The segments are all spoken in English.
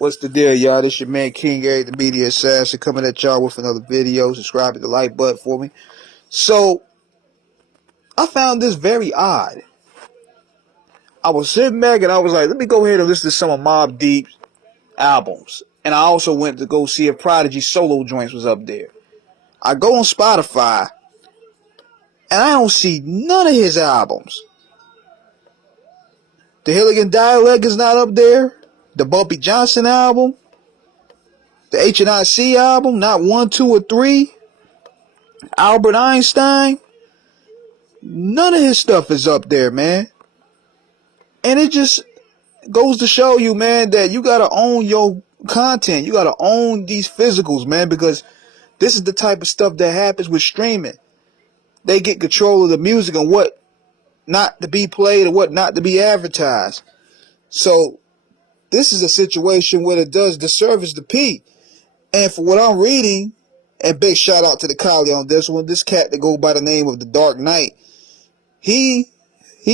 What's the deal, y'all? This your man King Eric, the Media Assassin, coming at y'all with another video. Subscribe to the like button for me. So, I found this very odd. I was sitting back and I was like, let me go ahead and listen to some of Mobb Deep's albums. And I also went to go see if Prodigy solo joints was up there. I go on Spotify and I don't see none of his albums. The Hilligan Dialect is not up there. The Bumpy Johnson album. The H&IC album, not 1, 2, or 3. Albert Einstein. None of his stuff is up there, man. And it just goes to show you, man, that you gotta own your content. You gotta own these physicals, man, because this is the type of stuff that happens with streaming. They get control of the music and what not to be played and what not to be advertised. So this is a situation where it does disservice to P. And for what I'm reading, and big shout out to the collie on this one, this cat that goes by the name of the Dark Knight, he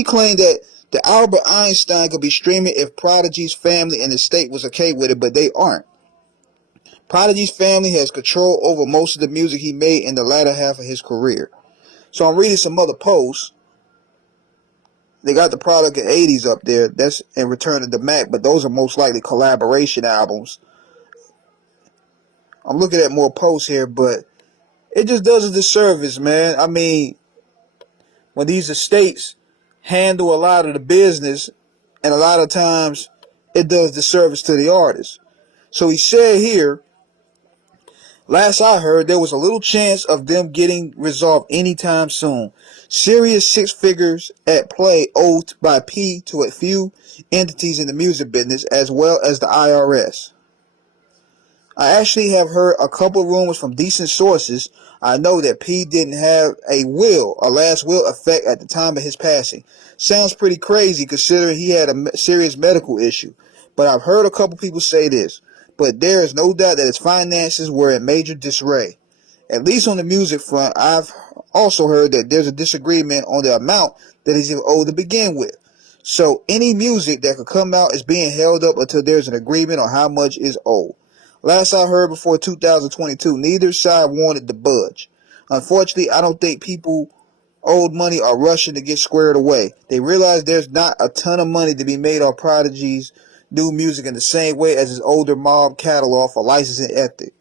claimed that the Albert Einstein could be streaming if Prodigy's family and the state was okay with it, but they aren't. Prodigy's family has control over most of the music he made in the latter half of his career. So I'm reading some other posts. They got the Product in 80s up there. That's in Return of the Mac, but those are most likely collaboration albums. I'm looking at more posts here, but it just does a disservice, man. I mean, when these estates handle a lot of the business, and a lot of times it does disservice to the artist. So he said here, last I heard, there was a little chance of them getting resolved anytime soon. Serious six figures at play owed by P to a few entities in the music business as well as the IRS. I actually have heard a couple rumors from decent sources. I know that P didn't have a last will effect at the time of his passing. Sounds pretty crazy considering he had a serious medical issue. But I've heard a couple people say this. But there is no doubt that his finances were in major disarray. At least on the music front, I've also heard that there's a disagreement on the amount that he's owed to begin with. So any music that could come out is being held up until there's an agreement on how much is owed. Last I heard, before 2022, neither side wanted to budge. Unfortunately, I don't think people owed money are rushing to get squared away. They realize there's not a ton of money to be made off Prodigy's new music in the same way as his older Mob catalog for licensing ethic.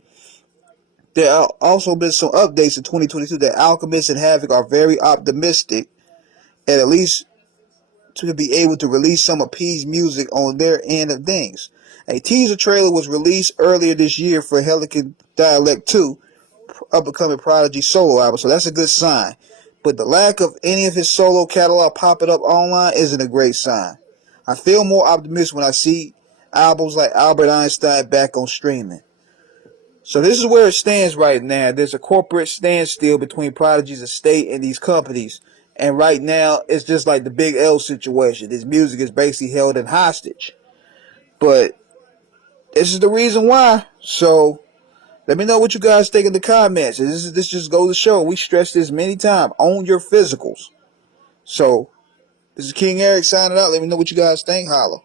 There have also been some updates in 2022 that Alchemist and Havoc are very optimistic, and at least to be able to release some of P's music on their end of things. A teaser trailer was released earlier this year for Hilligan Dialect 2, up-and-coming Prodigy solo album, so that's a good sign. But the lack of any of his solo catalog popping up online isn't a great sign. I feel more optimistic when I see albums like Albert Einstein back on streaming. So this is where it stands right now. There's a corporate standstill between Prodigy's estate and these companies. And right now, it's just like the Big L situation. His music is basically held in hostage. But this is the reason why. So let me know what you guys think in the comments. This just goes to show. We stress this many times. Own your physicals. So this is King Eric signing out. Let me know what you guys think. Holla.